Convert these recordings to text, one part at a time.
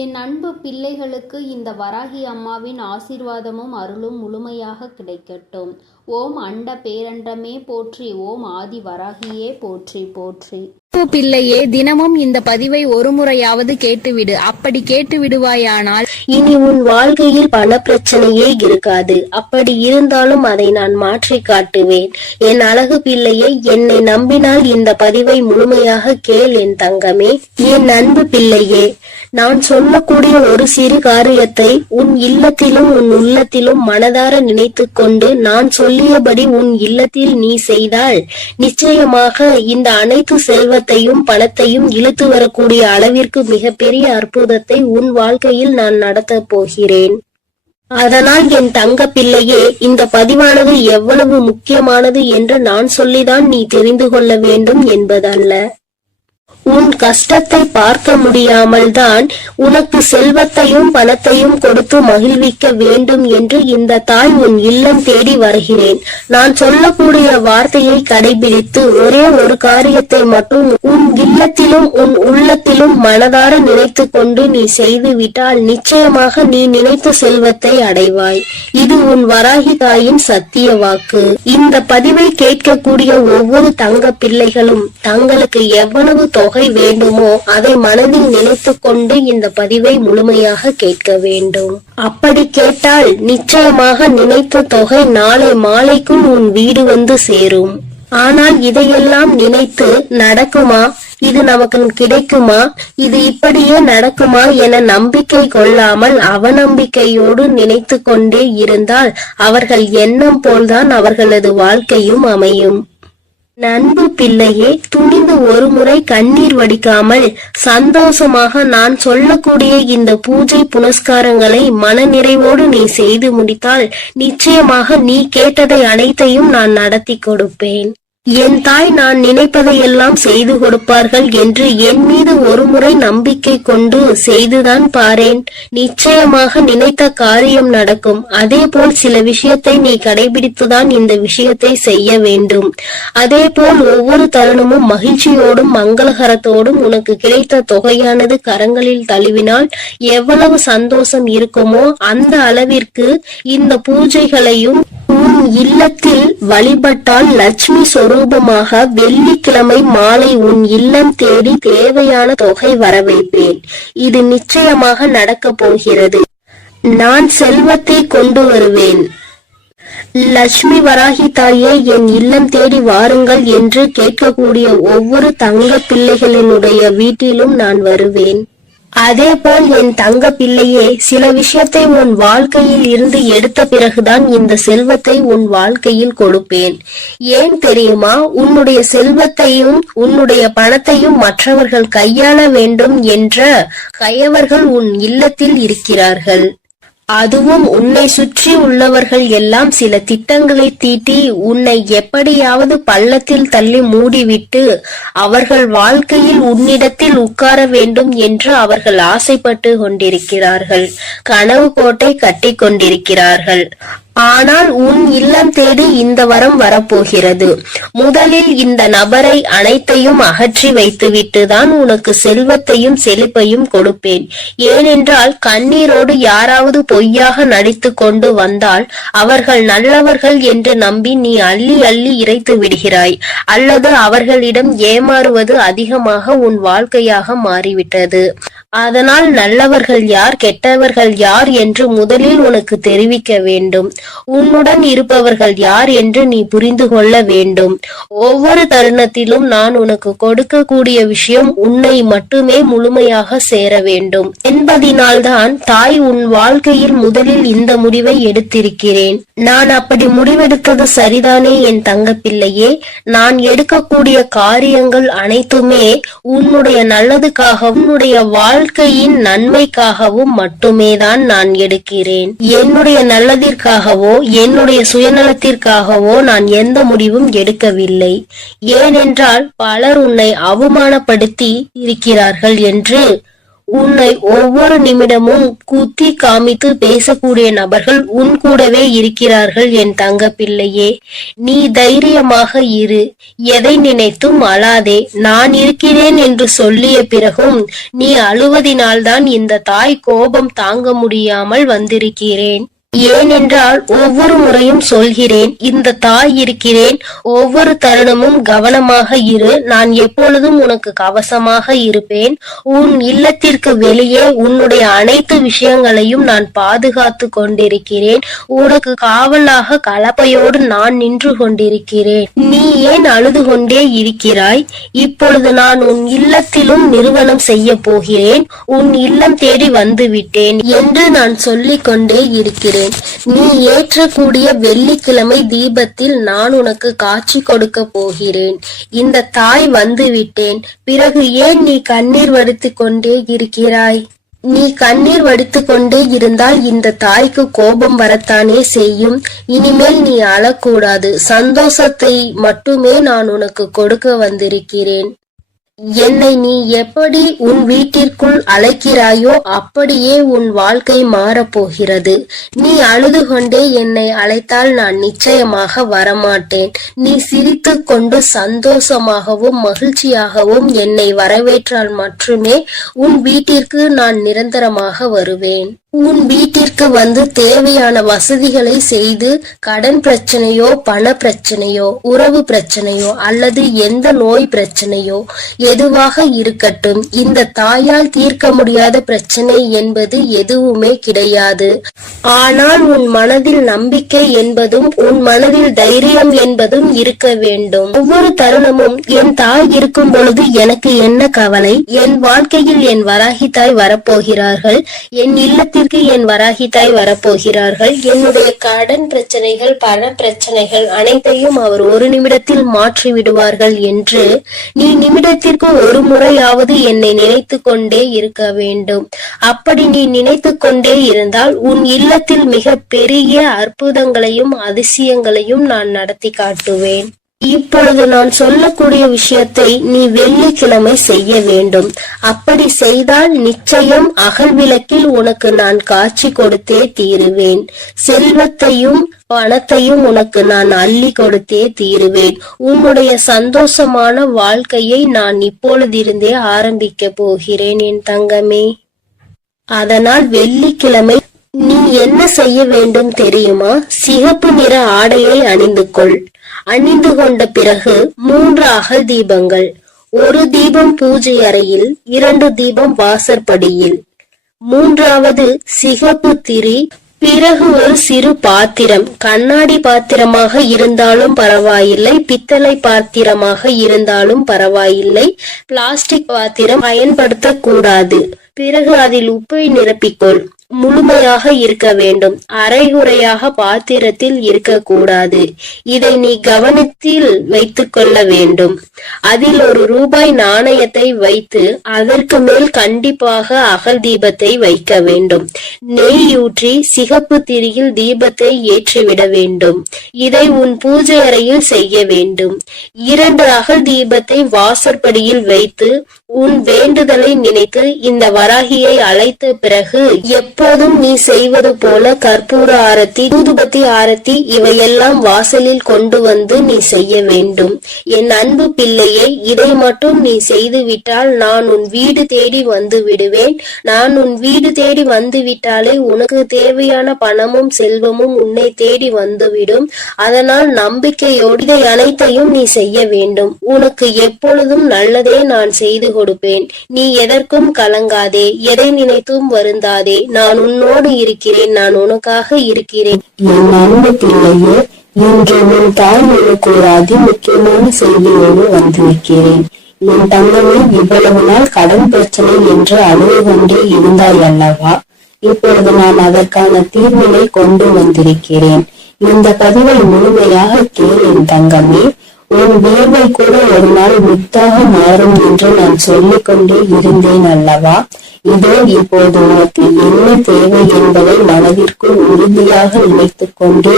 என் அன்பு பிள்ளைகளுக்கு இந்த வராகி அம்மாவின் ஆசிர்வாதமும் அருளும் முழுமையாக கிடைக்கட்டும் ஓம் அண்ட பேரண்டமே போற்றி ஓம் ஆதி வராகியே போற்றி போற்றி பிள்ளையே தினமும் இந்த பதிவை ஒருமுறையாவது கேட்டுவிடு அப்படி கேட்டு விடுவாயானால் இனி உன் வாழ்க்கையில் பண பிரச்சனையே இருக்காது அப்படி இருந்தாலும் அதை நான் மாற்றி காட்டுவேன் என் அழகு பிள்ளையை என்னை நம்பினால் இந்த பதிவை முழுமையாக கேள் என் தங்கமே என் அன்பு பிள்ளையே நான் சொல்லக்கூடிய ஒரு சிறு காரியத்தை உன் இல்லத்திலும் உன் உள்ளத்திலும் மனதார நினைத்து கொண்டு நான் சொல்லியபடி உன் இல்லத்தில் நீ செய்தால் நிச்சயமாக இந்த அனைத்து செல்வ பணத்தையும் பணத்தையும் இழுத்து வரக்கூடிய அளவிற்கு மிகப்பெரிய அற்புதத்தை உன் வாழ்க்கையில் நான் நடத்தப் போகிறேன் அதனால் என் தங்க பிள்ளையே இந்த பதிவானது எவ்வளவு முக்கியமானது என்று நான் சொல்லிதான் நீ தெரிந்து கொள்ள வேண்டும் என்பதல்ல உன் கஷ்டத்தை பார்க்க முடியாமல்தான் உனக்கு செல்வத்தையும் பணத்தையும் கொடுத்து மகிழ்விக்க வேண்டும் என்று இந்த தாய் உன் இல்லம் தேடி வருகிறேன் நான் சொல்லக்கூடிய வார்த்தையை கடைபிடித்து ஒரே ஒரு காரியத்தை மட்டும் உன் இல்லத்திலும் உன் உள்ளத்திலும் மனதார நினைத்து கொண்டு நீ செய்து விட்டால் நிச்சயமாக நீ நினைத்த செல்வத்தை அடைவாய் இது உன் வராகி தாயின் சத்திய வாக்கு இந்த பதிவை கேட்கக்கூடிய ஒவ்வொரு தங்க பிள்ளைகளும் தங்களுக்கு எவ்வளவு தொகை தொகை வேண்டுமோ அதை மனதில் நினைத்து கொண்டு இந்த பதிவை முழுமையாக கேட்க வேண்டும் அப்படி கேட்டால் நிச்சயமாக நினைத்த தொகை நாளை மாலைக்குள் உன் வீடு வந்து சேரும் ஆனால் இதையெல்லாம் நினைத்து நடக்குமா இது நமக்கு கிடைக்குமா இது இப்படியே நடக்குமா என நம்பிக்கை கொள்ளாமல் அவநம்பிக்கையோடு நினைத்து கொண்டே இருந்தால் அவர்கள் எண்ணம் போல்தான் அவர்களது வாழ்க்கையும் அமையும் நண்பு பிள்ளையே துணிந்து ஒரு முறை கண்ணீர் வடிக்காமல் சந்தோஷமாக நான் சொல்லக்கூடிய இந்த பூஜை புனஸ்காரங்களை மனநிறைவோடு நீ செய்து முடித்தால் நிச்சயமாக நீ கேட்டதை அனைத்தையும் நான் நடத்தி கொடுப்பேன் என் தாய் நான் நினைப்பதை எல்லாம் செய்து கொடுப்பார்கள் என்று என் மீது ஒருமுறை நம்பிக்கை கொண்டு செய்துதான் பாரேன் நிச்சயமாக நினைத்த காரியம் நடக்கும் அதேபோல் சில விஷயத்தை நீ கடைபிடித்துதான் இந்த விஷயத்தை செய்ய வேண்டும் அதேபோல் ஒவ்வொரு தருணமும் மகிழ்ச்சியோடும் மங்களகரத்தோடும் உனக்கு கிடைத்த தொகையானது கரங்களில் தழுவினால் எவ்வளவு சந்தோஷம் இருக்குமோ அந்த அளவிற்கு இந்த பூஜைகளையும் உன் இல்லத்தில் வழிபட்டால் லட்சுமி சொரூபமாக வெள்ளிக்கிழமை மாலை உன் இல்லம் தேடி தேவையான தொகை வரவைப்பேன் இது நிச்சயமாக நடக்கப் போகிறது நான் செல்வத்தை கொண்டு வருவேன் லட்சுமி வராகி தாயே என் இல்லம் தேடி வாருங்கள் என்று கேட்கக்கூடிய ஒவ்வொரு தங்க பிள்ளைகளினுடைய வீட்டிலும் நான் வருவேன் அதே போல் என் தங்க பிள்ளையே சில விஷயத்தை உன் வாழ்க்கையில் இருந்து எடுத்த பிறகுதான் இந்த செல்வத்தை உன் வாழ்க்கையில் கொடுப்பேன் ஏன் தெரியுமா உன்னுடைய செல்வத்தையும் உன்னுடைய பணத்தையும் மற்றவர்கள் கையாள வேண்டும் என்ற கயவர்கள் உன் இல்லத்தில் இருக்கிறார்கள் அதுவும் உன்னை சுற்றி உள்ளவர்கள் எல்லாம் சில திட்டங்களை தீட்டி உன்னை எப்படியாவது பள்ளத்தில் தள்ளி மூடிவிட்டு அவர்கள் வாழ்க்கையில் உன்னிடத்தில் உட்கார வேண்டும் என்று அவர்கள் ஆசைப்பட்டு கொண்டிருக்கிறார்கள் கனவு கோட்டை கட்டி கொண்டிருக்கிறார்கள் ஆனால் உன் இல்லம் தேடி இந்த வரம் வரப்போகிறது முதலில் இந்த நபரை அனைத்தையும் அகற்றி வைத்துவிட்டுதான் உனக்கு செல்வத்தையும் செழிப்பையும் கொடுப்பேன் ஏனென்றால் கண்ணீரோடு யாராவது பொய்யாக நடித்து கொண்டு வந்தால் அவர்கள் நல்லவர்கள் என்று நம்பி நீ அள்ளி அள்ளி இறைத்து விடுகிறாய் அல்லது அவர்களிடம் ஏமாறுவது அதிகமாக உன் வாழ்க்கையாக மாறிவிட்டது அதனால் நல்லவர்கள் யார் கெட்டவர்கள் யார் என்று முதலில் உனக்கு தெரிவிக்க வேண்டும் உன்னுடன் இருப்பவர்கள் யார் என்று நீ புரிந்து கொள்ள வேண்டும் ஒவ்வொரு தருணத்திலும் நான் உனக்கு கொடுக்கக்கூடிய விஷயம் உன்னை மட்டுமே முழுமையாக சேர வேண்டும் என்பதினால்தான் தாய் உன் வாழ்க்கையில் முதலில் இந்த முடிவை எடுத்திருக்கிறேன் நான் அப்படி முடிவெடுத்தது சரிதானே என் தங்கப்பிள்ளையே நான் எடுக்கக்கூடிய காரியங்கள் அனைத்துமே உன்னுடைய நல்லதுக்காக உன்னுடைய வாழ் வாழ்க்கையின் நன்மைக்காகவும் மட்டுமேதான் நான் எடுக்கிறேன் என்னுடைய நல்லதிற்காகவோ என்னுடைய சுயநலத்திற்காகவோ நான் எந்த முடிவும் எடுக்கவில்லை ஏனென்றால் பலர் உன்னை அவமானப்படுத்தி இருக்கிறார்கள் என்று உன்னை ஒவ்வொரு நிமிடமும் கூத்தி காமித்து பேசக்கூடிய நபர்கள் உன் கூடவே இருக்கிறார்கள் என் தங்க பிள்ளையே நீ தைரியமாக இரு எதை நினைத்தும் அழாதே நான் இருக்கிறேன் என்று சொல்லிய பிறகும் நீ அழுவதினால்தான் இந்த தாய் கோபம் தாங்க முடியாமல் வந்திருக்கிறேன் ஏனென்றால் ஒவ்வொரு முறையும் சொல்கிறேன் இந்த தாய் இருக்கிறேன் ஒவ்வொரு தருணமும் கவனமாக இரு நான் எப்பொழுதும் உனக்கு கவசமாக இருப்பேன் உன் இல்லத்திற்கு வெளியே உன்னுடைய அனைத்து விஷயங்களையும் நான் பாதுகாத்து கொண்டிருக்கிறேன் உனக்கு காவலாக கலப்பையோடு நான் நின்று கொண்டிருக்கிறேன் நீ ஏன் அழுது கொண்டே இருக்கிறாய் இப்பொழுது நான் உன் இல்லத்திலும் நிறுவனம் செய்ய போகிறேன் உன் இல்லம் தேடி வந்துவிட்டேன் என்று நான் சொல்லிக் கொண்டே இருக்கிறேன் போகிறேன் நீ ஏற்றக்கூடிய வெள்ளிக்கிழமை தீபத்தில் நான் உனக்கு காட்சி கொடுக்க போகிறேன் இந்த தாய் வந்துவிட்டேன் பிறகு ஏன் நீ கண்ணீர் வடித்து கொண்டே இருக்கிறாய் நீ கண்ணீர் வடித்து கொண்டே இருந்தால் இந்த தாய்க்கு கோபம் வரத்தானே செய்யும் இனிமேல் நீ அழக்கூடாது சந்தோஷத்தை மட்டுமே நான் உனக்கு கொடுக்க வந்திருக்கிறேன் என்னை நீ எப்படி உன் வீட்டிற்குள் அழைக்கிறாயோ அப்படியே உன் வாழ்க்கை மாறப்போகிறது நீ அழுது கொண்டே என்னை அழைத்தால் நான் நிச்சயமாக வரமாட்டேன் நீ சிரித்து கொண்டு சந்தோஷமாகவும் மகிழ்ச்சியாகவும் என்னை வரவேற்றால் மட்டுமே உன் வீட்டிற்கு நான் நிரந்தரமாக வருவேன் உன் வீட்டிற்கு வந்து தேவையான வசதிகளை செய்து கடன் பிரச்சனையோ பண பிரச்சனையோ உறவு பிரச்சனையோ அல்லது எந்த நோய் பிரச்சனையோ எதுவாக இருக்கட்டும் இந்த தாயால் தீர்க்க முடியாத பிரச்சனை என்பது எதுவுமே கிடையாது ஆனால் உன் மனதில் நம்பிக்கை என்பதும் உன் மனதில் தைரியம் என்பதும் இருக்க வேண்டும் ஒவ்வொரு தருணமும் என் தாய் இருக்கும் பொழுது எனக்கு என்ன கவலை என் வாழ்க்கையில் என் வராகி தாய் வரப்போகிறார்கள் என் இல்லத்தில் வீட்டிற்கு என் வராகி தாய் வரப்போகிறார்கள் என்னுடைய கடன் பிரச்சனைகள் பண பிரச்சனைகள் அனைத்தையும் அவர் ஒரு நிமிடத்தில் மாற்றி விடுவார்கள் என்று நீ நிமிடத்திற்கு ஒரு முறையாவது என்னை நினைத்து கொண்டே இருக்க வேண்டும் அப்படி நீ நினைத்து கொண்டே இருந்தால் உன் இல்லத்தில் மிக பெரிய அற்புதங்களையும் அதிசயங்களையும் நான் நடத்தி காட்டுவேன் இப்பொழுது நான் சொல்லக்கூடிய விஷயத்தை நீ வெள்ளிக்கிழமை செய்ய வேண்டும் அப்படி செய்தால் நிச்சயம் அகல் விளக்கில் உனக்கு நான் காட்சி கொடுத்தே தீருவேன் செல்வத்தையும் பணத்தையும் உனக்கு நான் அள்ளி கொடுத்தே தீருவேன் உன்னுடைய சந்தோஷமான வாழ்க்கையை நான் இப்பொழுதிருந்தே ஆரம்பிக்க போகிறேன் என் தங்கமே அதனால் வெள்ளிக்கிழமை நீ என்ன செய்ய வேண்டும் தெரியுமா சிகப்பு நிற ஆடையை அணிந்து கொள் அணிந்து கொண்ட பிறகு மூன்று அகல் தீபங்கள் ஒரு தீபம் பூஜை அறையில் இரண்டு தீபம் வாசற்படியில் மூன்றாவது சிகப்பு திரி பிறகு ஒரு சிறு பாத்திரம் கண்ணாடி பாத்திரமாக இருந்தாலும் பரவாயில்லை பித்தளை பாத்திரமாக இருந்தாலும் பரவாயில்லை பிளாஸ்டிக் பாத்திரம் பயன்படுத்தக்கூடாது பிறகு அதில் உப்பை நிரப்பிக்கொள் முழுமையாக இருக்க வேண்டும் அரைகுறையாக பாத்திரத்தில் இருக்கக்கூடாது இதை நீ கவனத்தில் வைத்து கொள்ள வேண்டும் அதில் ஒரு ரூபாய் நாணயத்தை வைத்து அதற்கு மேல் கண்டிப்பாக அகல் தீபத்தை வைக்க வேண்டும் நெய்யூற்றி சிகப்பு திரியில் தீபத்தை ஏற்றிவிட வேண்டும் இதை உன் பூஜை அறையில் செய்ய வேண்டும் இரண்டு அகல் தீபத்தை வாசற்படியில் வைத்து உன் வேண்டுதலை நினைத்து இந்த வராகியை அழைத்த பிறகு எப்போதும் நீ செய்வது போல கற்பூர ஆரத்தி தூதுபத்தி ஆரத்தி இவையெல்லாம் வாசலில் கொண்டு வந்து நீ செய்ய வேண்டும் என் அன்பு பிள்ளையை இதை மட்டும் நீ செய்துவிட்டால் நான் உன் வீடு தேடி வந்து விடுவேன் நான் உன் வீடு தேடி வந்து விட்டாலே உனக்கு தேவையான பணமும் செல்வமும் உன்னை தேடி வந்துவிடும் அதனால் நம்பிக்கையோடு இதை அனைத்தையும் நீ செய்ய வேண்டும் உனக்கு எப்பொழுதும் நல்லதே நான் செய்து கொள் கொடுப்பேன் நீ எதற்கும் கலங்காதே எதை நினைத்தும் வருந்தாதே நான் உன்னோடு இருக்கிறேன் நான் உனக்காக இருக்கிறேன் என் அன்பு இன்று உன் தாய் எனக்கு ஒரு அதிமுக்கியமான செய்தியோடு வந்திருக்கிறேன் என் தங்கமே இவ்வளவு நாள் கடன் பிரச்சனை என்று அழுது கொண்டே இருந்தாய் அல்லவா இப்பொழுது நான் அதற்கான தீர்வினை கொண்டு வந்திருக்கிறேன் இந்த பதிவை முழுமையாக கேள் என் தங்கமே ஒரு வேர்வை கூட ஒரு நாள் முத்தாக மாறும் என்று நான் சொல்லிக் கொண்டே இருந்தேன் அல்லவா இதோ இப்போது உனக்கு என்ன தேவை என்பதை மனதிற்குள் உறுதியாக நினைத்துக் கொண்டே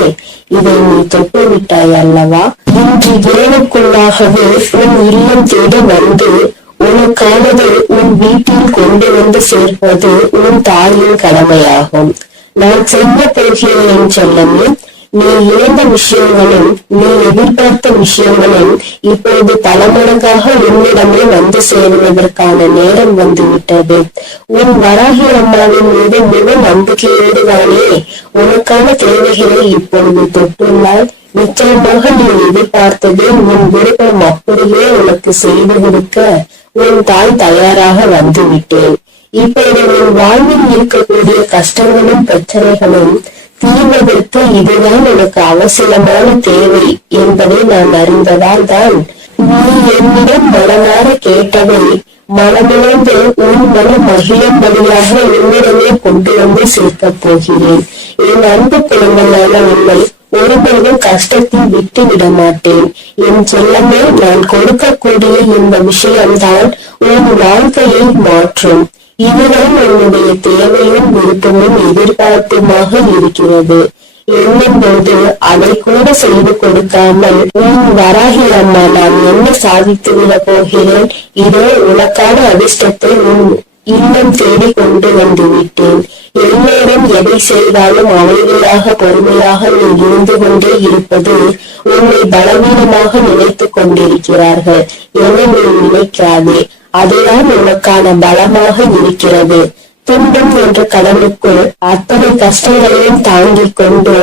இதை நீ தொப்பு விட்டாய் அல்லவா இன்று இரவுக்குள்ளாகவே உன் இல்லம் தேடி வந்து உனக்கானது உன் வீட்டில் கொண்டு வந்து சேர்ப்பது உன் தாயின் கடமையாகும் நான் செய்ய போகிறேன் சொல்லமே நீ இழந்த விஷயங்களும் நீ எதிர்பார்த்த விஷயங்களும் இப்பொழுது தலைமடங்காக உன்னிடமே வந்து சேருவதற்கான நேரம் வந்துவிட்டது உன் வராகி அம்மாவின் மீது மிக நம்பிக்கையோடு தானே உனக்கான தேவைகளை இப்பொழுது தொட்டுள்ளால் நிச்சயமாக நீ எதிர்பார்த்ததே உன் விருப்பம் அப்படியே உனக்கு செய்து கொடுக்க உன் தாய் தயாராக வந்துவிட்டேன் இப்பொழுது உன் வாழ்வில் இருக்கக்கூடிய கஷ்டங்களும் பிரச்சனைகளும் தீவிரத்து இதுதான் உனக்கு அவசியமான தேவை என்பதை நான் அறிந்ததால் தான் நீ என்னிடம் மனமாற கேட்டதை மனமிழந்து உன் மன பதிலாக என்னிடமே கொண்டு வந்து சேர்க்கப் போகிறேன் என் அன்பு குழந்தையான உன்னை ஒருபோதும் கஷ்டத்தில் விட்டு விட மாட்டேன் என் சொல்லமே நான் கொடுக்கக்கூடிய இந்த விஷயம்தான் உன் வாழ்க்கையை மாற்றும் இதுதான் என்னுடைய தேவையும் விருப்பமும் எதிர்பார்ப்புமாக இருக்கிறது போது அதை கூட செய்து கொடுக்காமல் உன் வராகி அம்மா நான் என்ன சாதித்து விட போகிறேன் இதோ உனக்கான அதிர்ஷ்டத்தை உன் இன்னும் தேடி கொண்டு வந்து விட்டேன் எல்லோரும் எதை செய்தாலும் அமைதியாக பொறுமையாக நீ இருந்து கொண்டே இருப்பது உன்னை பலவீனமாக நினைத்துக் கொண்டிருக்கிறார்கள் என நீ நினைக்காதே அதுதான் உனக்கான பலமாக இருக்கிறது துன்பம் என்ற கடலுக்குள் அத்தனை கஷ்டங்களையும் தாங்கிக் கொண்டு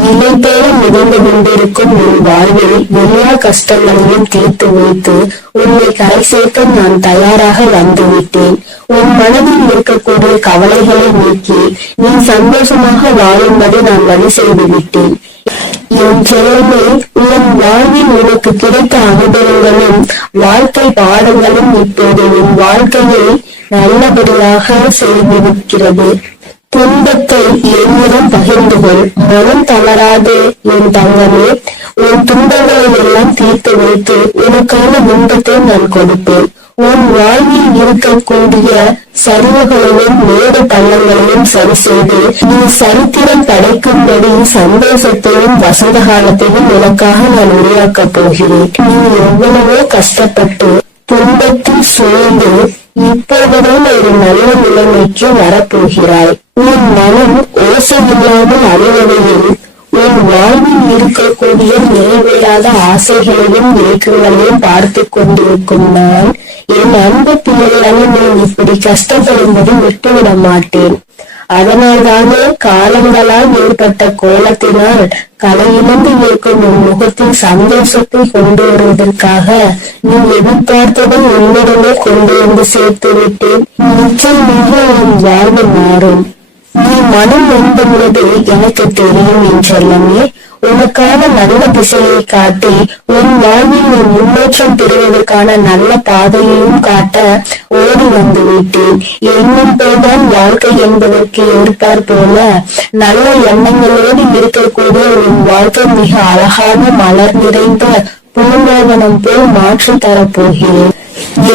நிலை பேர மிதந்து கொண்டிருக்கும் உன் வாழ்வில் எல்லா கஷ்டங்களையும் தீர்த்து வைத்து உன்னை கரை சேர்க்க நான் தயாராக வந்துவிட்டேன் உன் மனதில் இருக்கக்கூடிய கவலைகளை நீக்கி நீ சந்தோஷமாக வாழும்படி நான் வழி செய்து விட்டேன் என் ஜெயமே உன் வாழ்வில் உனக்கு கிடைத்த அனுபவங்களும் வாழ்க்கை பாடங்களும் இப்போது உன் வாழ்க்கையை நல்லபடியாக செய்திருக்கிறது துன்பத்தை என்னிடம் பகிர்ந்து கொள் மனம் தளராது என் தங்கமே உன் துன்பங்களை எல்லாம் தீர்த்து வைத்து உனக்கான துன்பத்தை நான் கொடுப்பேன் உன் வாழ்வில் இருக்கக்கூடிய சரிவுகளையும் மேடு பள்ளங்களையும் சரி செய்து நீ சரித்திரம் படைக்கும்படி சந்தோஷத்தையும் வசந்த காலத்தையும் உனக்காக நான் உருவாக்கப் போகிறேன் நீ எவ்வளவோ கஷ்டப்பட்டு துன்பத்தில் சுழந்து இப்போதுதான் ஒரு நல்ல நிலைமைக்கு வரப்போகிறாய் உன் மனம் ஓசையில்லாமல் அழுவதையும் உன் வாழ்வில் இருக்கக்கூடிய நிறைவேறாத ஆசைகளையும் இயக்கங்களையும் பார்த்து கொண்டிருக்கும் நான் என் அன்பு பிள்ளைகளை நான் இப்படி கஷ்டப்படும்போது விட்டுவிட மாட்டேன் அதனால்தானே காலங்களால் ஏற்பட்ட கோலத்தினால் கலையிலிருந்து இருக்கும் உன் முகத்தின் சந்தோஷத்தை கொண்டு வருவதற்காக நீ எதிர்பார்த்ததை என்னிடமே கொண்டு வந்து சேர்த்து விட்டேன் நிச்சயமாக என் வாழ்வு மாறும் நீ மனம் என்பது எனக்கு தெரியும் என்றெல்லாமே உனக்கான நல்ல திசையை காட்டி உன் வாழ்வில் நீ முன்னேற்றம் பெறுவதற்கான நல்ல பாதையையும் காட்ட ஓடி வந்து விட்டேன் எண்ணம் போய்தான் வாழ்க்கை என்பதற்கு ஏற்பார் போல நல்ல எண்ணங்களோடு இருக்கக்கூடிய உன் வாழ்க்கை மிக அழகான மலர் நிறைந்த பூங்கோவனம் போல் மாற்றி தரப்போகிறேன்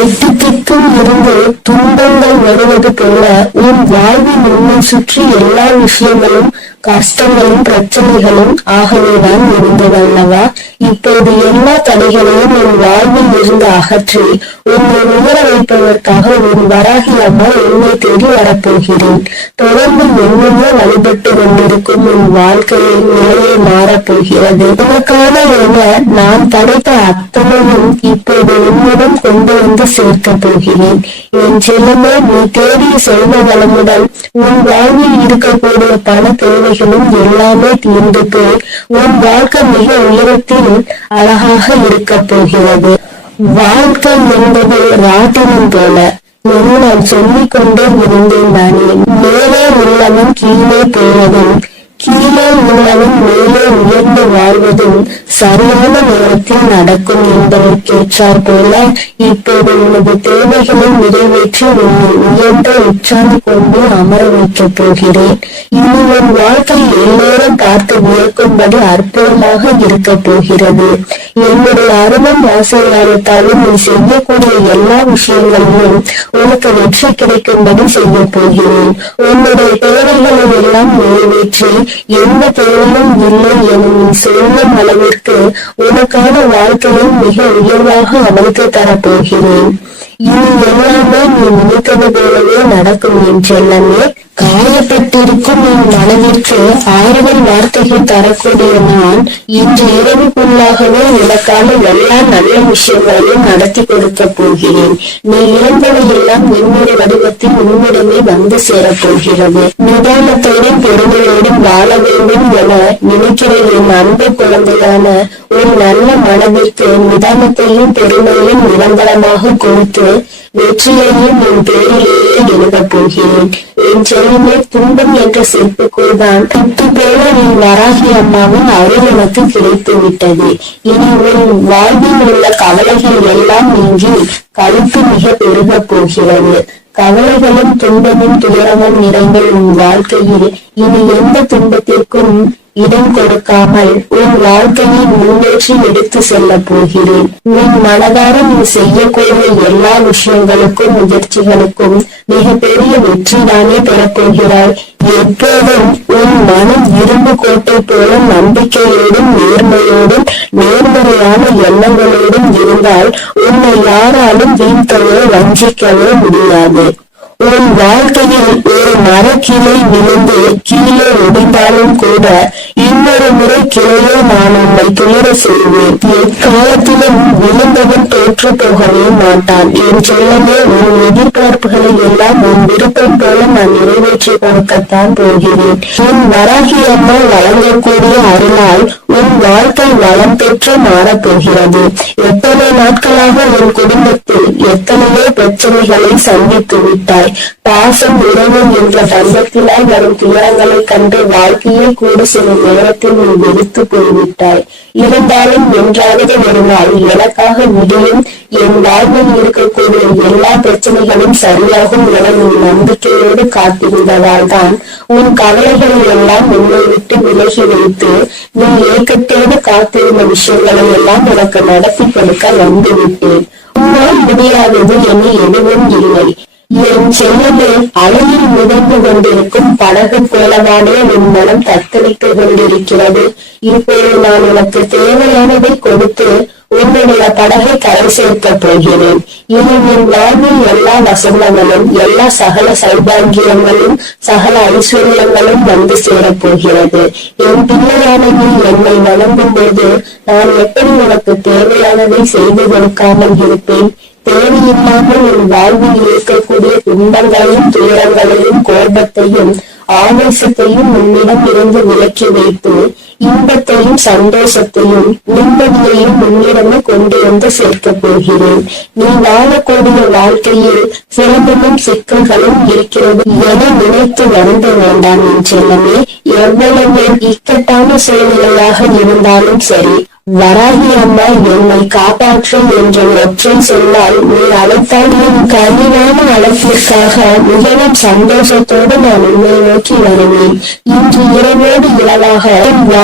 எட்டு உனக்கும் இருந்து துன்பங்கள் வருவது போல உன் வாழ்வின் உன்னை சுற்றி எல்லா விஷயங்களும் கஷ்டங்களும் பிரச்சனைகளும் ஆகவேதான் இருந்ததல்லவா இப்போது எல்லா தடைகளையும் என் வாழ்வில் இருந்து அகற்றி உன்னை உயர வைப்பதற்காக ஒரு வராகி அம்மா என்னை தேடி வரப்போகிறேன் தொடர்ந்து என்னென்ன வழிபட்டு கொண்டிருக்கும் உன் வாழ்க்கையை நிலையை மாறப்போகிறது உனக்கான என நான் தடைத்த அத்தனையும் இப்போது உன்னிடம் கொண்டு வந்து சேர்க்கப்படும் தருகிறேன் என் செல்லமே நீ தேடிய செல்வ வளமுடன் உன் வாழ்வில் இருக்கக்கூடிய பண தேவைகளும் எல்லாமே தீர்ந்துட்டு உன் வாழ்க்கை மிக உயரத்தில் அழகாக இருக்க போகிறது வாழ்க்கை என்பது ராட்டினம் போல என்று நான் சொல்லிக் கொண்டே இருந்தேன் நானே மேலே உள்ளவன் கீழே போவதும் கீழே உள்ளவன் மேலே உயர்ந்து வாழ்வதும் சரியான நேரத்தில் நடக்கும் என்பதற்கேற்றார் போல இப்போது உனது தேவைகளை நிறைவேற்றி உன்னை உயர்ந்த உற்சாகம் கொண்டு அமர வைக்கப் போகிறேன் இனி உன் வாழ்க்கை எல்லோரும் பார்த்து வியக்கும்படி அற்புதமாக இருக்கப் போகிறது என்னுடைய அருமம் ஆசையானத்தாலும் நீ செய்யக்கூடிய எல்லா விஷயங்களிலும் உனக்கு வெற்றி கிடைக்கும்படி செய்யப் போகிறேன் உன்னுடைய தேவைகளை எல்லாம் நிறைவேற்றி எந்த தேவையும் இல்லை என சொல்லும் அளவிற்கு உனக்கான வாழ்க்கையும் மிக உயர்வாக அமைத்து தரப்போகிறேன் இனி எல்லாமே நீ நினைப்பது போலவே நடக்கும் என்றெல்லாமே காயப்பட்டிருக்கும் என் மனதிற்கு ஆறுதல் வார்த்தைகள் தரக்கூடிய நான் இன்று இரவுக்குள்ளாகவே எனக்கான எல்லா நல்ல விஷயங்களையும் நடத்தி கொடுக்க போகிறேன் நீ இழந்தவை எல்லாம் என்னுடைய வடிவத்தில் உன்னிடமே வந்து சேரப்போகிறது நிதானத்தோடும் பொறுமையோடும் வாழ வேண்டும் என நினைக்கிற என் அன்பு குழந்தையான ஒரு நல்ல மனதிற்கு நிதானத்தையும் பெருமையையும் நிரந்தரமாக கொடுத்து வெற்றியையும் பேரிலேயே போகிறேன் என் துன்பம் என்ற செப்புக்குள் தான் என் வராகி கிடைத்து விட்டது இனி உன் வாழ்வில் உள்ள கவலைகள் எல்லாம் இன்றி கழுத்து மிக பெருகப் போகிறது கவலைகளும் துன்பமும் துயரமும் நிறைந்த உன் வாழ்க்கையில் இனி எந்த துன்பத்திற்கும் இடம் கொடுக்காமல் உன் வாழ்க்கையை முன்னேற்றி எடுத்து செல்ல போகிறேன் உன் மனதார நீ செய்யக்கூடிய எல்லா விஷயங்களுக்கும் முயற்சிகளுக்கும் மிகப்பெரிய வெற்றி தானே பெறப்போகிறாய் எப்போதும் உன் மனம் இரும்பு கோட்டை போல நம்பிக்கையோடும் நேர்மையோடும் நேர்மறையான எண்ணங்களோடும் இருந்தால் உன்னை யாராலும் வீழ்த்தவோ வஞ்சிக்கவோ முடியாது உன் வாழ்க்கையில் ஒரு மரக்கிளை விழுந்து கீழே உடைந்தாலும் கூட இன்னொரு முறை கிளையை நான் உன்னை துளிர செய்வேன் எக்காலத்திலும் விழுந்தவன் தோற்று போகவே மாட்டான் என் சொல்லவே உன் எதிர்பார்ப்புகளை எல்லாம் உன் விருப்பம் போல நான் நிறைவேற்றி கொடுக்கத்தான் போகிறேன் உன் வராகி அம்மா வழங்கக்கூடிய அருளால் உன் வாழ்க்கை வளம் பெற்று மாறப்போகிறது எத்தனை நாட்களாக உன் குடும்பத்தில் எத்தனையோ பிரச்சனைகளை சந்தித்து விட்டாய் பாசம் உறவு என்ற தந்தத்தினால் வரும் துயரங்களைக் கண்டு வாழ்க்கையே கூட சில நேரத்தில் நீ வெறுத்து போய்விட்டாய் இருந்தாலும் என்றாவது ஒரு நாள் எனக்காக விடியும் என் வாழ்வில் இருக்கக்கூடிய எல்லா பிரச்சனைகளும் சரியாகும் என நீ நம்பிக்கையோடு காத்திருந்ததால் தான் உன் கவலைகளை எல்லாம் உன்னை விட்டு விலகி வைத்து நீ ஏக்கத்தோடு காத்திருந்த விஷயங்களை எல்லாம் உனக்கு நடத்தி கொடுக்க வந்துவிட்டேன் உன்னால் முடியாதது என எதுவும் இல்லை என் செல்லுமே அலையில் மிதந்து கொண்டிருக்கும் படகு போலதானே உன் மனம் தத்தளித்துக் கொண்டிருக்கிறது இப்போது நான் உனக்கு தேவையானதை கொடுத்து உன்னுடைய படகை கரை சேர்க்கப் போகிறேன் இனி என் வாழ்வில் எல்லா வசந்தங்களும் எல்லா சகல சௌபாகியங்களும் சகல ஐஸ்வர்யங்களும் வந்து சேரப் போகிறது என் பிள்ளையானது என்னை வழங்கும் போது நான் எப்படி உனக்கு தேவையானதை செய்து கொடுக்காமல் இருப்பேன் தேவையில்லாமல் என் வாழ்வில் இருக்கக்கூடிய துன்பங்களையும் துயரங்களையும் கோபத்தையும் ஆவேசத்தையும் உன்னிடம் இருந்து விலக்கி வைத்து இன்பத்தையும் சந்தோஷத்தையும் நிம்மதியையும் உன்னிடமே கொண்டு வந்து சேர்க்கப் போகிறேன் நீ வாழக்கூடிய வாழ்க்கையில் சிரமமும் சிக்கல்களும் இருக்கிறது எதை நினைத்து வருந்த வேண்டாம் என் செல்லமே எவ்வளவு இக்கட்டான சூழ்நிலையாக இருந்தாலும் சரி வராகி அம்மா என்னை காப்பாற்றும் என்ற ஒற்றை சொன்னால் நீ அழைத்தால் என் கனிவான அழைப்பிற்காக மிகவும் சந்தோஷத்தோடு நான் உன்னை நோக்கி வருவேன் இன்று இரவோடு இரவாக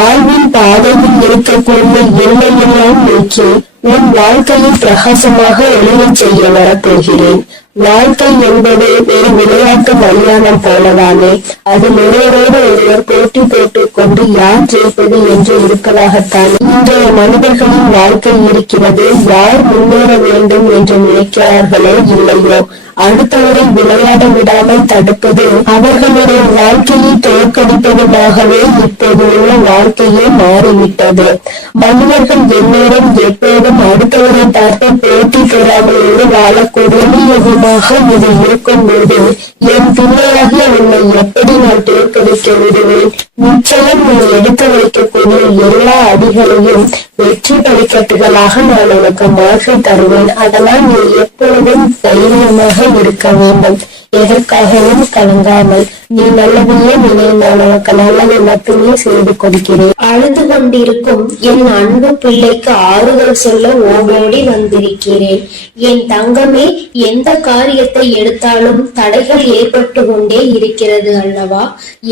வாழ்வின் பாதையில் இருக்கக்கூடிய எல்லாம் நீக்கி உன் வாழ்க்கையை பிரகாசமாக எழுத செய்ய வரப்போகிறேன் வாழ்க்கை என்பது வேறு விளையாட்டு மைதானம் போலதானே அது நிறைவேற ஒருவர் போட்டி போட்டுக் கொண்டு யார் ஜெயிப்பது என்று இருப்பதாகத்தான் இன்றைய மனிதர்களின் வாழ்க்கை இருக்கிறது யார் முன்னேற வேண்டும் என்று நினைக்கிறார்களோ இல்லையோ அடுத்தவரை விளையாட விடாமல் தடுப்பது அவர்களுடைய வாழ்க்கையை தோற்கடிப்பதுமாகவே மாறிவிட்டது மனிதர்கள் எல்லோரும் எப்போதும் அடுத்தவரை பார்த்து பேட்டி பெறாமலோடு வாழக்கூடிய விதமாக இது இருக்கும் போது என் பிள்ளையாகிய உன்னை எப்படி நான் தோற்கடிக்க விடுவேன் நிச்சயம் உன்னை எடுத்து வைக்கக்கூடிய எல்லா அடிகளையும் வெற்றி படிக்கட்டுகளாக நான் உனக்கு மாற்றி தருவேன் அதனால் நீ எப்பொழுதும் தைரியமாக இருக்க வேண்டும் எதற்காகவும் கலங்காமல் நீ நல்லதையே நினைந்தவனுக்கு நல்லதை மட்டுமே செய்து கொடுக்கிறேன் அழுது கொண்டிருக்கும் என் அன்பு பிள்ளைக்கு ஆறுதல் சொல்ல ஓடோடி வந்திருக்கிறேன் என் தங்கமே எந்த காரியத்தை எடுத்தாலும் தடைகள் ஏற்பட்டு கொண்டே இருக்கிறது அல்லவா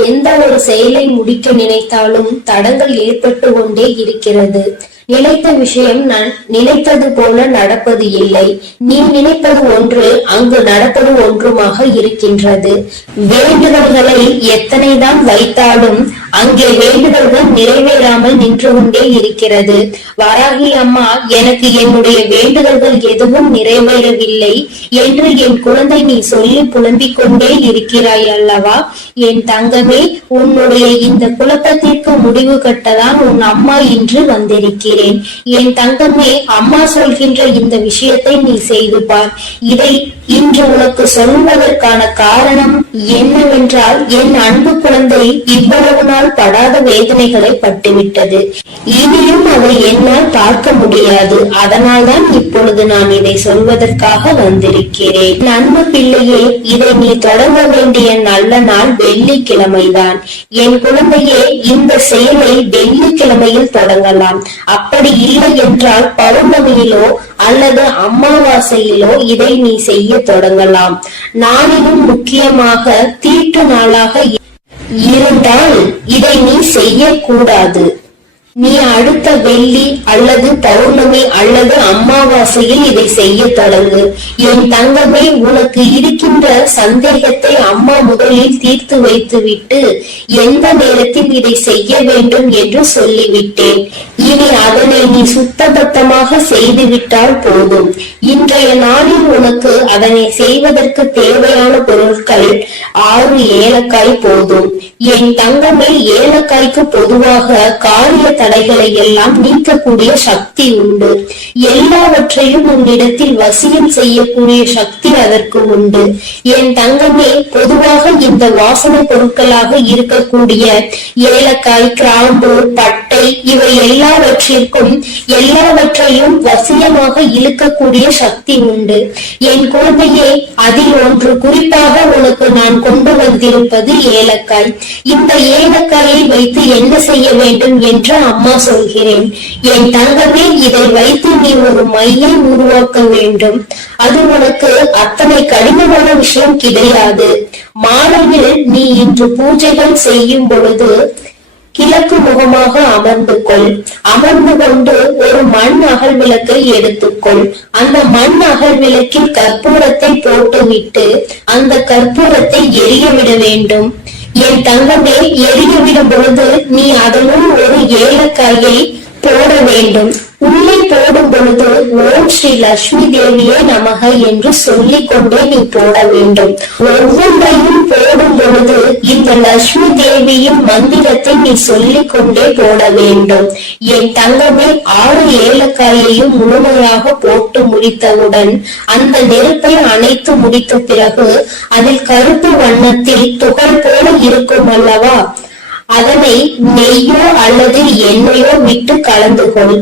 எந்த ஒரு செயலை முடிக்க நினைத்தாலும் தடங்கள் ஏற்பட்டு கொண்டே இருக்கிறது நினைத்த விஷயம் நினைத்தது போல நடப்பது இல்லை நீ நினைப்பது ஒன்று அங்கு நடப்பது ஒன்றுமாக இருக்கின்றது வேண்டுதல் உறவுகளை எத்தனைதான் வைத்தாலும் அங்கே வேண்டுதல்கள் நிறைவேறாமல் நின்று கொண்டே இருக்கிறது வராகி அம்மா எனக்கு என்னுடைய வேண்டுதல்கள் எதுவும் நிறைவேறவில்லை என்று என் குழந்தை நீ சொல்லி புலம்பிக் கொண்டே இருக்கிறாய் அல்லவா என் தங்கமே உன்னுடைய இந்த குழப்பத்திற்கு முடிவு கட்டதான் உன் அம்மா இன்று வந்திருக்கிறேன் என் தங்கமே அம்மா சொல்கின்ற இந்த விஷயத்தை நீ செய்து பார் இதை இன்று உனக்கு சொல்வதற்கான காரணம் என்னவென்றால் என் அன்பு குழந்தை இவ்வளவு நாள் கண்ணால் படாத வேதனைகளை பட்டுவிட்டது இனியும் அதை என்னால் பார்க்க முடியாது அதனால்தான் இப்பொழுது நான் இதை சொல்வதற்காக வந்திருக்கிறேன் நன்ம பிள்ளையே இதை நீ தொடங்க வேண்டிய நல்ல நாள் வெள்ளிக்கிழமைதான் என் குழந்தையே இந்த செயலை வெள்ளிக்கிழமையில் தொடங்கலாம் அப்படி இல்லை என்றால் பௌர்ணமியிலோ அல்லது அமாவாசையிலோ இதை நீ செய்ய தொடங்கலாம் நாளிலும் முக்கியமாக தீட்டு நாளாக இருந்தால் இதை நீ செய்யக்கூடாது நீ அடுத்த வெள்ளி அல்லது பௌர்ணமி அல்லது அமாவாசையில் இதை செய்ய தொடங்கு என் தங்கமே உனக்கு இருக்கின்ற சந்தேகத்தை அம்மா முதலில் தீர்த்து வைத்துவிட்டு எந்த நேரத்தில் இதை செய்ய வேண்டும் என்று சொல்லிவிட்டேன் இனி அதனை நீ சுத்தபத்தமாக செய்துவிட்டால் போதும் இன்றைய நாளில் உனக்கு அதனை செய்வதற்கு தேவையான பொருட்கள் ஆறு ஏலக்காய் போதும் என் தங்கமே ஏலக்காய்க்கு பொதுவாக காரிய தடைகளை எல்லாம் நீக்கக்கூடிய சக்தி உண்டு எல்லாவற்றையும் உன்னிடத்தில் வசியம் செய்யக்கூடிய சக்தி அதற்கு உண்டு என் தங்கமே பொதுவாக இந்த வாசனை பொருட்களாக இருக்கக்கூடிய ஏலக்காய் கிராம்பு பட்டை இவை எல்லாவற்றிற்கும் எல்லாவற்றையும் வசியமாக இழுக்கக்கூடிய சக்தி உண்டு என் குழந்தையே அதில் ஒன்று குறிப்பாக உனக்கு நான் கொண்டு வந்திருப்பது ஏலக்காய் இந்த ஏலக்காயை வைத்து என்ன செய்ய வேண்டும் என்று அம்மா சொல்கிறேன் என் தங்கமே இதை வைத்து நீ ஒரு மையம் உருவாக்க வேண்டும் அது உனக்கு அத்தனை கடினமான விஷயம் கிடையாது மாலையில் நீ இன்று பூஜைகள் செய்யும் பொழுது கிழக்கு முகமாக அமர்ந்து கொள் அமர்ந்து கொண்டு ஒரு மண் அகல் விளக்கை எடுத்துக்கொள் அந்த மண் அகல் விளக்கில் கற்பூரத்தை போட்டுவிட்டு அந்த கற்பூரத்தை எரிய விட வேண்டும் என் தங்கமே எரியவிடும் பொழுது நீ அதனும் ஒரு ஏலக்காயை போட வேண்டும் உள்ளே போடும் பொழுது ஓம் ஸ்ரீ லட்சுமி தேவியே நமக என்று சொல்லிக் கொண்டே நீ போட வேண்டும் ஒவ்வொன்றை லட்சுமி தேவியின் மந்திரத்தை நீ சொல்லிக் கொண்டே போட வேண்டும் என் தங்கமே ஆறு ஏலக்காயையும் முழுமையாக போட்டு முடித்தவுடன் அந்த நெருப்பை அணைத்து முடித்த பிறகு அதில் கருப்பு வண்ணத்தில் துகள் போல இருக்கும் அல்லவா அதனை நெய்யோ அல்லது எண்ணெயோ விட்டு கலந்து கொள்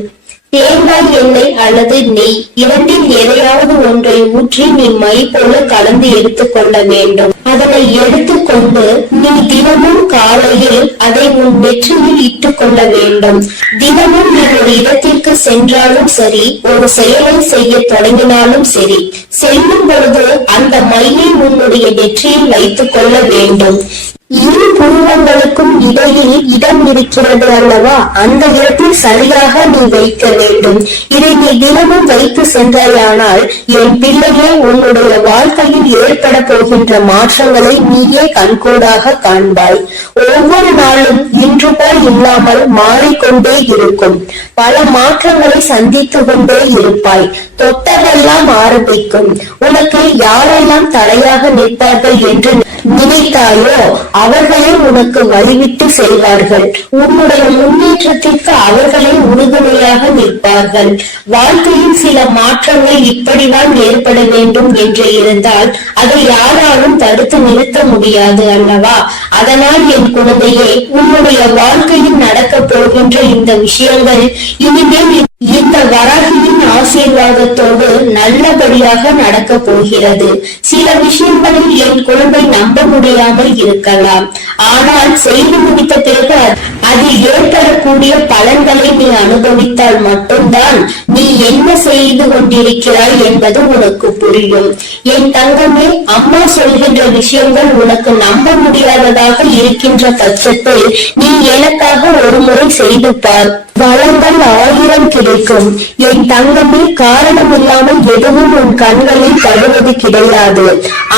தேங்காய் எண்ணெய் அல்லது நெய் இரண்டில் எதையாவது ஒன்றை ஊற்றி நீ மை போல கலந்து எடுத்துக்கொள்ள வேண்டும் அதனை எடுத்துக்கொண்டு நீ தினமும் காலையில் அதை உன் வெற்றியில் இட்டுக் கொள்ள வேண்டும் தினமும் நீ ஒரு இடத்திற்கு சென்றாலும் சரி ஒரு செயலை செய்ய தொடங்கினாலும் சரி செல்லும் பொழுது அந்த மையை உன்னுடைய வெற்றியில் வைத்துக் கொள்ள வேண்டும் இரு புருவங்களுக்கும் இடையில் இடம் இருக்கிறது அல்லவா அந்த இடத்தில் சரியாக நீ வைக்க வேண்டும் இதை நீ தினமும் வைத்து சென்றாயானால் என் பிள்ளையே உன்னுடைய வாழ்க்கையில் ஏற்பட போகின்ற மாற்றங்களை நீயே கண்கூடாக காண்பாய் ஒவ்வொரு நாளும் இன்று போல் இல்லாமல் மாறிக்கொண்டே இருக்கும் பல மாற்றங்களை சந்தித்துக் கொண்டே இருப்பாய் தொட்டதெல்லாம் ஆரம்பிக்கும் உனக்கு யாரெல்லாம் தடையாக நிற்பார்கள் என்று நினைத்தாயோ அவர்களே உனக்கு வழிவிட்டு செய்வார்கள் உன்னுடைய முன்னேற்றத்திற்கு அவர்களே உறுதுணையாக நிற்பார்கள் வாழ்க்கையில் சில மாற்றங்கள் இப்படிதான் ஏற்பட வேண்டும் என்று இருந்தால் அதை யாராலும் தடுத்து நிறுத்த முடியாது அல்லவா அதனால் என் குழந்தையே உன்னுடைய வாழ்க்கையில் நடக்கப் போகின்ற இந்த விஷயங்கள் இனிமேல் இந்த வராகியின் ஆசீர்வாதத்தோடு நல்லபடியாக நடக்க போகிறது சில விஷயங்களில் என் குழந்தை நம்ப முடியாமல் இருக்கலாம் ஆனால் செய்து முடித்த பிறகு அதில் ஏற்படக்கூடிய பலன்களை நீ அனுபவித்தால் மட்டும்தான் நீ என்ன செய்து கொண்டிருக்கிறாய் என்பது உனக்கு புரியும் என் தங்கமே அம்மா சொல்கின்ற விஷயங்கள் உனக்கு நம்ப முடியாததாக இருக்கின்ற பட்சத்தில் நீ எனக்காக ஒரு முறை செய்து பார் வளங்கள் ஆயிரம் கிடைக்கும் என் தங்கமே காரணம் இல்லாமல் எதுவும் உன் கண்களில் தருவது கிடையாது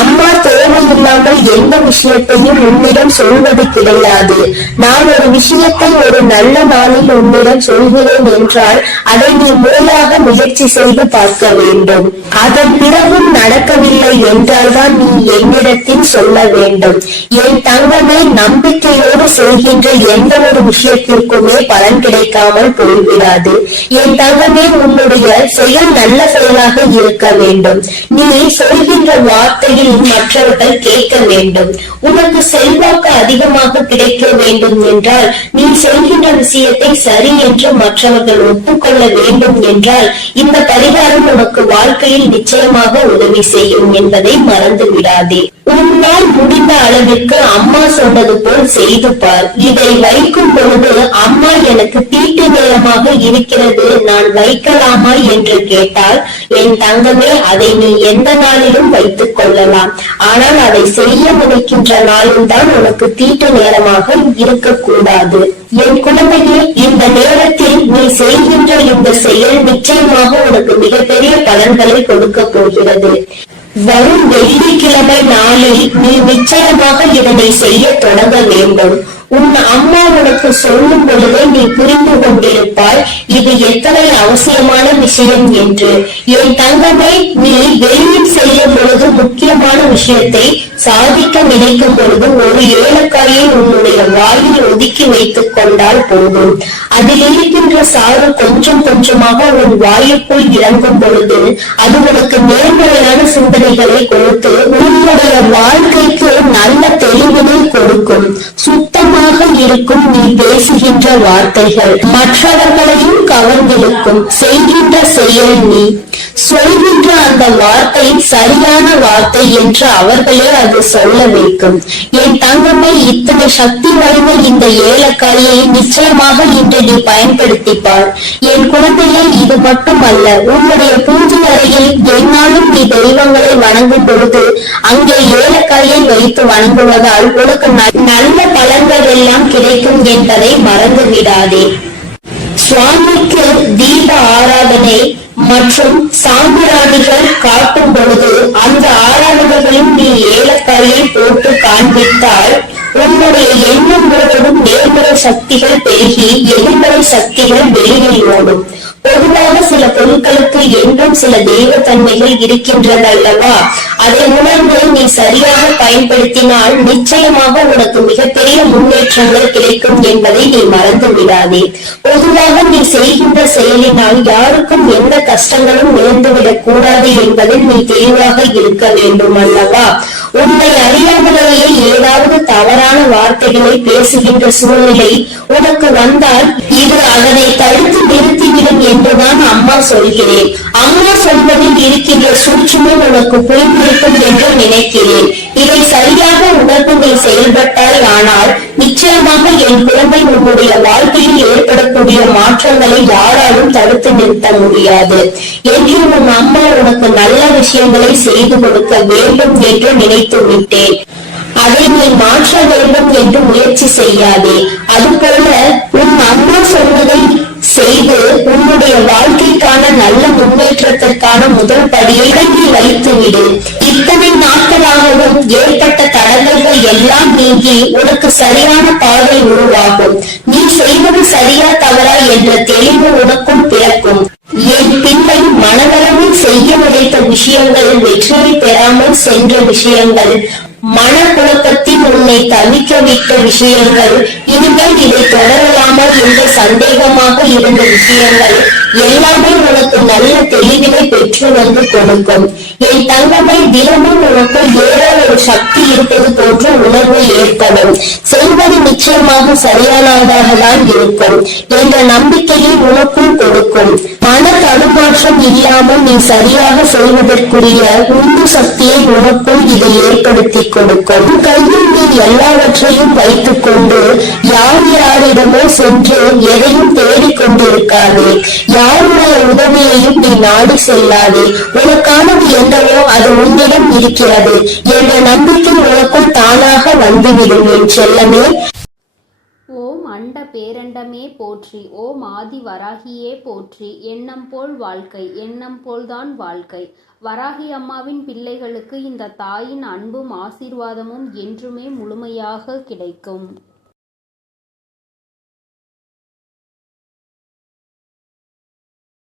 அம்மா தேவையில்லாமல் எந்த விஷயத்தையும் உன்னிடம் சொல்வது கிடையாது நான் ஒரு விஷயத்தை ஒரு நல்ல நாளில் உன்னிடம் சொல்கிறேன் என்றால் அதை நீ முறையாக முயற்சி செய்து பார்க்க வேண்டும் அதன் பிறகும் நடக்கவில்லை என்றால்தான் நீ என்னிடத்தில் சொல்ல வேண்டும் என் தங்கமே நம்பிக்கையோடு செய்கின்ற எந்த ஒரு விஷயத்திற்குமே பலன் கிடைக்காது இல்லாமல் போய்விடாது என் தகவல் உன்னுடைய செயல் நல்ல செயலாக இருக்க வேண்டும் நீ சொல்கின்ற வார்த்தையில் மற்றவர்கள் கேட்க வேண்டும் உனக்கு செல்வாக்கு அதிகமாக கிடைக்க வேண்டும் என்றால் நீ சொல்கின்ற விஷயத்தை சரி என்று மற்றவர்கள் ஒப்புக்கொள்ள வேண்டும் என்றால் இந்த பரிகாரம் உனக்கு வாழ்க்கையில் நிச்சயமாக உதவி செய்யும் என்பதை மறந்து விடாதே உன்னால் முடிந்த அளவிற்கு அம்மா சொன்னது போல் செய்து பார் இதை வைக்கும் பொழுது அம்மா எனக்கு தீ சீட்டு நேரமாக இருக்கிறது நான் வைக்கலாமா என்று கேட்டால் என் தங்கமே அதை நீ எந்த நாளிலும் வைத்துக் கொள்ளலாம் ஆனால் அதை செய்ய முடிக்கின்ற நாளில் தான் உனக்கு தீட்டு நேரமாக இருக்கக்கூடாது என் குழந்தையே இந்த நேரத்தில் நீ செய்கின்ற இந்த செயல் நிச்சயமாக உனக்கு மிகப்பெரிய பலன்களை கொடுக்க போகிறது வரும் வெள்ளிக்கிழமை நாளில் நீ நிச்சயமாக இதனை செய்ய தொடங்க வேண்டும் உன் அம்மா உனக்கு சொல்லும் பொழுதே நீ புரிந்து கொண்டிருப்பாய் இது எத்தனை அவசியமான விஷயம் என்று என் தங்கமே விஷயத்தை சாதிக்க நினைக்கும் பொழுது ஒரு ஏலக்காயை உன்னுடைய வாயில் ஒதுக்கி வைத்துக் கொண்டால் போதும் அதில் இருக்கின்ற சாறு கொஞ்சம் கொஞ்சமாக உன் வாயுக்குள் இறங்கும் பொழுது அது உனக்கு நேர்மறையான சிந்தனைகளை கொடுத்து உன்னுடைய வாழ்க்கைக்கு நல்ல தெளிவினை கொடுக்கும் சுத்தமாக இருக்கும் நீ பேசுகின்ற வார்த்தைகள் மற்றவர்களையும் கவர்ந்திருக்கும் செய்கின்ற செயல் நீ சொல்கின்ற அந்த வார்த்தை சரியான வார்த்தை என்று அவர்களே அது சொல்ல வைக்கும் என் தங்கமே இத்தனை சக்தி வாய்ந்த இந்த ஏலக்காயை நிச்சயமாக இன்று நீ பயன்படுத்திப்பார் என் குழந்தையே இது மட்டுமல்ல உன்னுடைய பூஜை அறையில் என்னாலும் நீ தெய்வங்களை வணங்கும் பொழுது அங்கே ஏலக்காயை வைத்து வணங்குவதால் உனக்கு நல்ல பலன்கள் எல்லாம் கிடைக்கும் என்பதை மறந்து விடாதே சுவாமிக்கு தீப ஆராதனை மற்றும் சாம்பிராணிகள் காட்டும் பொழுது அந்த ஆராதகர்களும் நீ ஏலக்காயை போட்டு காண்பித்தால் உன்னுடைய எண்ணம் முழுவதும் நேர்மறை சக்திகள் பெருகி எதிர்மறை சக்திகள் வெளியில் ஓடும் பொதுவாக சில பொருட்களுக்கு என்றும் சில தெய்வ தன்மைகள் இருக்கின்றது அல்லவா அதை உணர்ந்து நீ சரியாக பயன்படுத்தினால் நிச்சயமாக உனக்கு மிகப்பெரிய முன்னேற்றங்கள் கிடைக்கும் என்பதை நீ மறந்து விடாதே பொதுவாக நீ செய்கின்ற செயலினால் யாருக்கும் எந்த கஷ்டங்களும் நேர்ந்துவிடக் கூடாது என்பதில் நீ தெளிவாக இருக்க வேண்டும் அல்லவா உன்னை அறியாமலேயே ஏதாவது தவறான வார்த்தைகளை பேசுகின்ற சூழ்நிலை உனக்கு வந்தால் இது அதனை தடுத்து நிறுத்திவிடும் என்றுதான் அம்மா சொல்கிறேன் அம்மா சொல்வதில் இருக்கின்ற சூற்றுமே உனக்கு புரிந்திருக்கும் என்று நினைக்கிறேன் இதை சரியாக உணர்வுகள் செயல்பட்டால் ஆனால் நிச்சயமாக என் குழந்தை உங்களுடைய வாழ்க்கையில் ஏற்படக்கூடிய மாற்றங்களை யாராலும் தடுத்து நிறுத்த முடியாது என்று உன் அம்மா உனக்கு நல்ல விஷயங்களை செய்து கொடுக்க வேண்டும் என்று நினைத்து விட்டேன் அதை நீ மாற்ற வேண்டும் என்று முயற்சி செய்யாதே அது போல உன் அம்மா சொன்னதை செய்து உன்னுடைய வாழ்க்கைக்கான நல்ல முன்னேற்றத்திற்கான முதல் படியை வைத்து விடு இத்தனை ஏற்பட்ட தடங்கல்கள் எல்லாம் நீங்கி உனக்கு சரியான பாதை உருவாகும் நீ செய்வது சரியா தவறா என்ற தெளிவு உனக்கும் பிறக்கும் என் பிள்ளை மனதளவில் செய்ய நினைத்த விஷயங்கள் வெற்றியை பெறாமல் சென்ற விஷயங்கள் மன குழப்பத்தில் உன்னை தவிக்க விட்ட விஷயங்கள் இனிமேல் இதை தொடரலாமல் என்ற சந்தேகமாக இருந்த விஷயங்கள் எல்லாமே உனக்கு நல்ல தெளிவினை பெற்று வந்து கொடுக்கும் என் தங்கமை தினமும் ஒரு சக்தி இருப்பது போன்ற உணர்வு ஏற்படும் செய்வது நிச்சயமாக சரியானதாக தான் இருக்கும் என்ற நம்பிக்கையை உனக்கும் கொடுக்கும் மன தடுமாற்றம் இல்லாமல் நீ சரியாக செய்வதற்குரிய உந்து சக்தியை உனக்கும் இதை ஏற்படுத்தி கொடுக்கும் கையில் நீ எல்லாவற்றையும் வைத்துக் கொண்டு யார் யாரிடமோ சென்று எதையும் தேடிக்கொண்டிருக்காதே யாருடைய உதவியையும் நீ நாடி செல்லாதே உனக்கானது என்னவோ அது உன்னிடம் இருக்கிறது என்ற நம்பிக்கை உனக்குள் தானாக வந்துவிடும் என் செல்லமே ஓம் அண்ட பேரண்டமே போற்றி ஓம் ஆதி வராகியே போற்றி எண்ணம் போல் வாழ்க்கை எண்ணம் போல்தான் வாழ்க்கை வராகி அம்மாவின் பிள்ளைகளுக்கு இந்த தாயின் அன்பும் ஆசீர்வாதமும் என்றுமே முழுமையாக கிடைக்கும்